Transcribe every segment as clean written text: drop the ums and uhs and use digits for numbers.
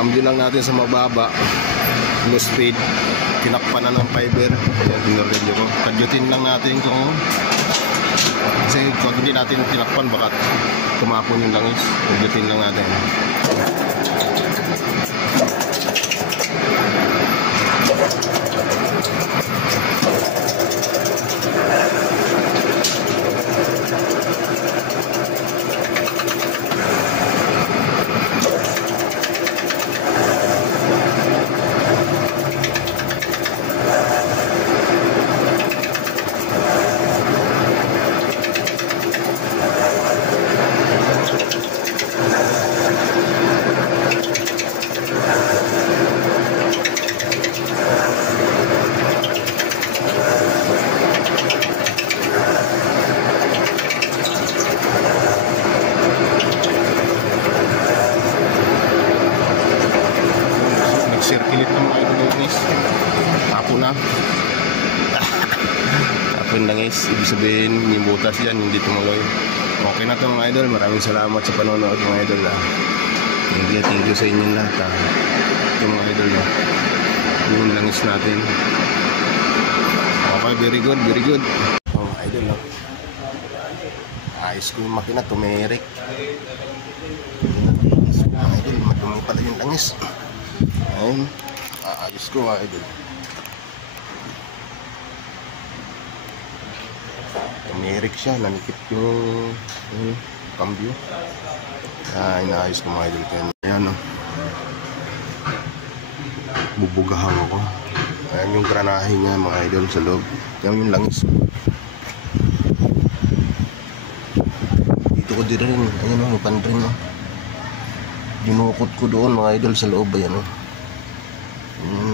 Cambio lang natin sa mababa. Low speed. Tinakpan na ng fiber. Ayan, dinarelyo ko. Kadyutin lang natin kung kasi kung hindi natin tinakpan baka tumapon yung langis. Kadyutin lang natin. Circulate ng mga idol, tapo na. Tapo yung langis, ibig sabihin yung butas dyan hindi tumuloy. Okay na ito mga idol, maraming salamat sa panonood mga idol. Thank you sa inyong lahat. Ito mga idol, yung langis natin. Okay, very good, very good. Mga idol, ayos ko yung makina, tumirik. Mga idol, madumi pala yung langis. Ayun, ayos ko mga idol. Tumirik siya, nanikip yung cambio. Inaayos ko mga idol. Ayan o, bubugahan ako. Ayan yung granahe niya mga idol sa loob. Ayan yung langis. Dito ko din rin. Ayan o, panrin o. Dinukot ko doon mga idol sa loob. Ayan o,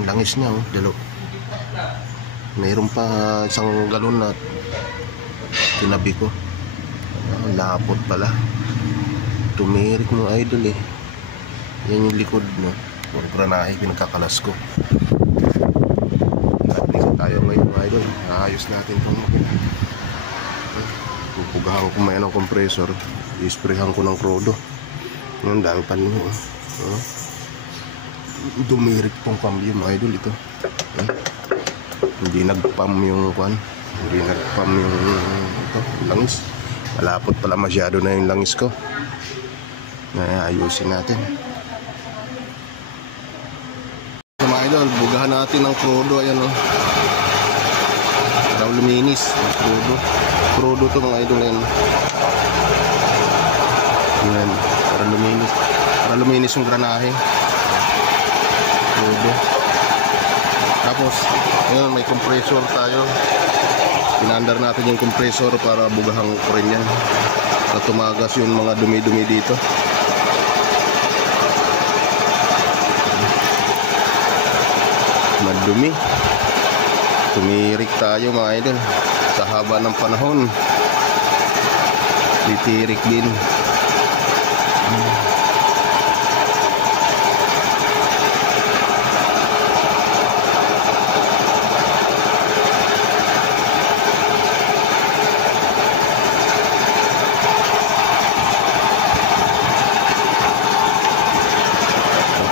langis niya, dalo. Mayroon pa isang galon na tinabi ko. Lapot pala. Tumirik mo idol eh. Yan yung likod no. Puro granahe pinagkakalas ko. Nagdito tayo ngayon mga idol. Ayos natin itong makina. Pupugahan ko may compressor. I-sprayhan ko ng krodo. Yung dami pa nyo. Dumirik tong cambio mga idol ito. Hindi nagpam yung kwan. Hindi nagpam yung ito, langis. Malapot pala masyado na yung langis ko. Ayusin natin. So mga idol, bugahan natin ng krodo. Ayan o. Daw luminis. Krodo. Krodo to mga idol yan. Ayan. Para luminis. Para luminis yung granahe. Tapos ngayon may compressor tayo. Pinandar natin yung compressor para bugahan ko rin yan para tumagas yung mga dumi-dumi dito. Madumi. Tumirik tayo mga idol. Sa haba ng panahon titirik din.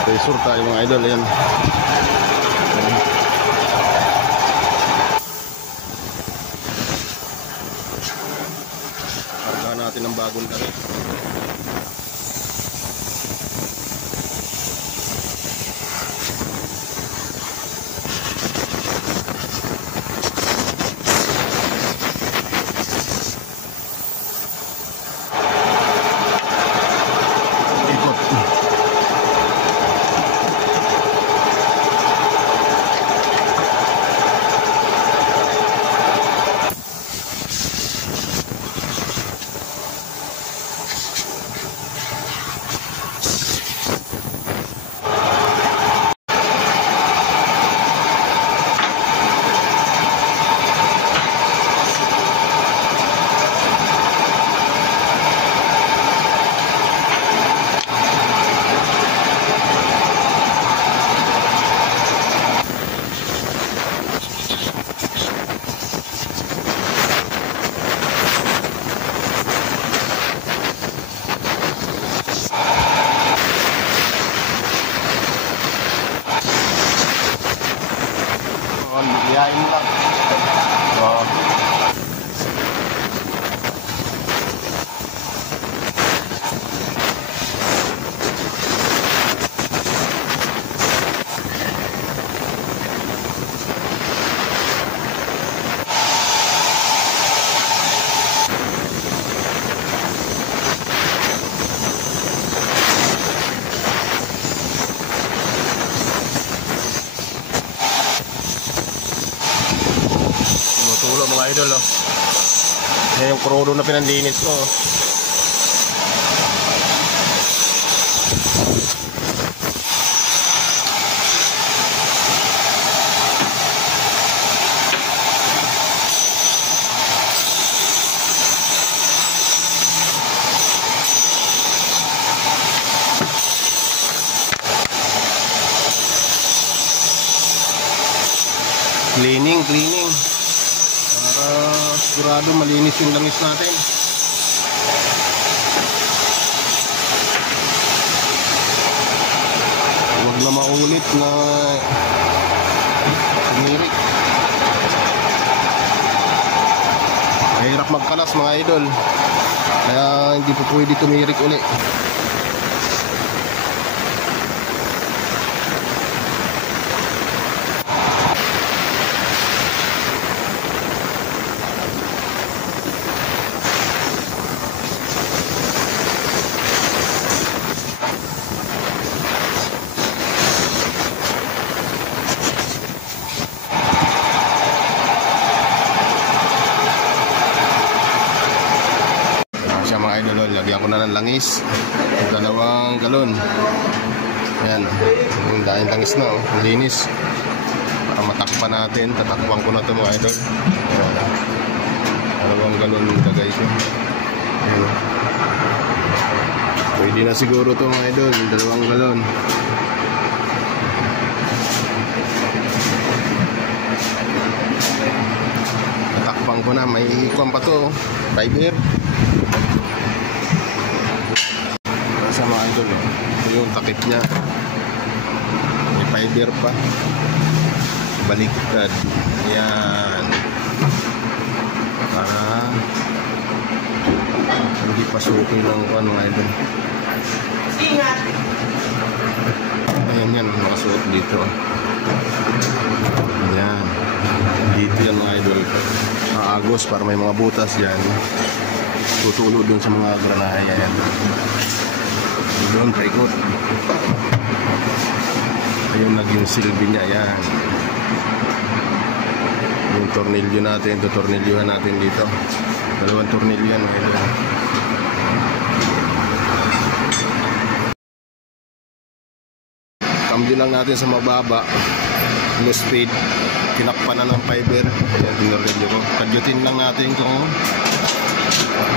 Compressor tayo mga idol, ayan. Kargahan natin ng bagong dali. kailangan biyahin mo lang. Tumutulo mga idol, oh. Yan yung krudo na pinanlinis ko, oh. Cleaning para sigurado malinis yung langis natin. Huwag na maulit na tumirik. Mahirap magkalas mga idol, kaya hindi po pwede tumirik ulit. Mga idol, lagyan ko na ng langis, 2 galon. Yan, yung dahil langis na, oh, linis. Para matakpan natin, tatakpan ko na ito mga idol. 2 galon lagay ko. Yan. Pwede na siguro ito mga idol, yung 2 galon. Tatakpan ko na, may ikon pa to, 5R. Sa mga idol, oh. Ito yung takip niya, may fiber pa, baliktad. Ayan, para hindi pasukin ng ano mga idol. Ayan yan, nakasuot dito. Ayan, dito yan mga idol, maagos para may mga butas dyan, tutulo dun sa mga granaya. Ayan, doon paikot. Ayun naging silbi niya. Yan yung tornilyo natin, tutornilyohan natin dito. 2 tornilyo yan. Cambio lang natin sa mababa, low speed, tinakpan na ng fiber. Ayan, tinornilyo ko. Kadyutin lang natin kung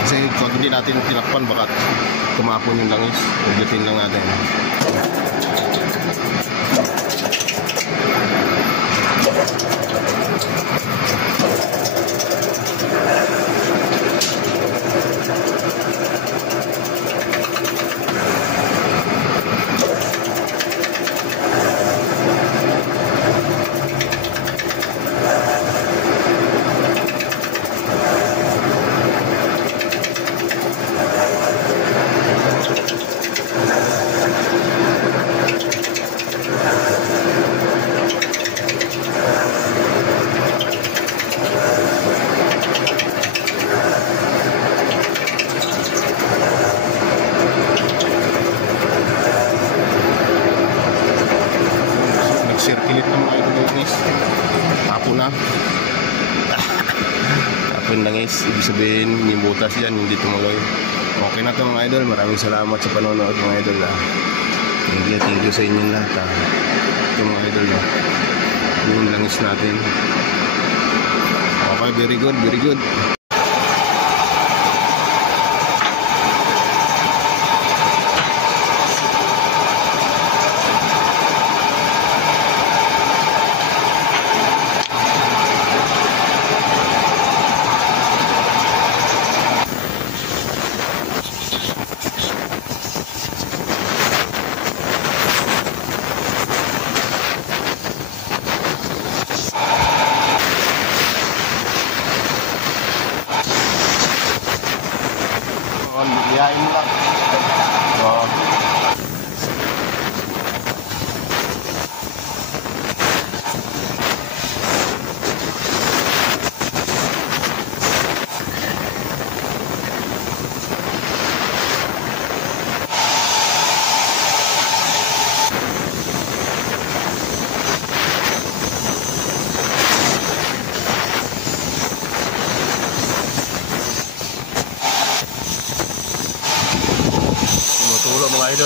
kasi kung hindi natin tinakpan baka tumapon yung langis. Kadyutin lang natin. Circulate ng mga langis. Tapo na. Tapo yung langis. Ibig sabihin, yung butas yan, hindi tumuloy. Okay na ito mga idol. Maraming salamat sa panonood mga idol. Thank you sa inyong lahat. Ito mga idol. Yung langis natin. Okay, very good, very good.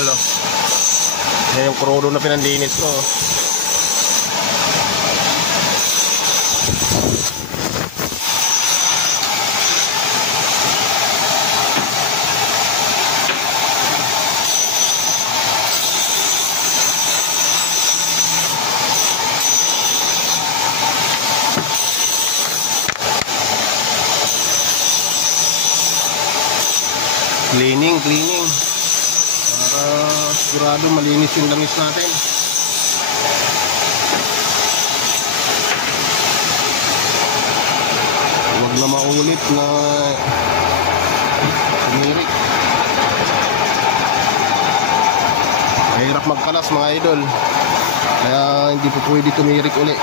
idol, oh. Yan yung krudo na pinanlinis ko, oh. Cleaning para sigurado malinis yung langis natin. Huwag na maulit na tumirik. Mahirap magkalas mga idol, kaya hindi po pwede tumirik ulit.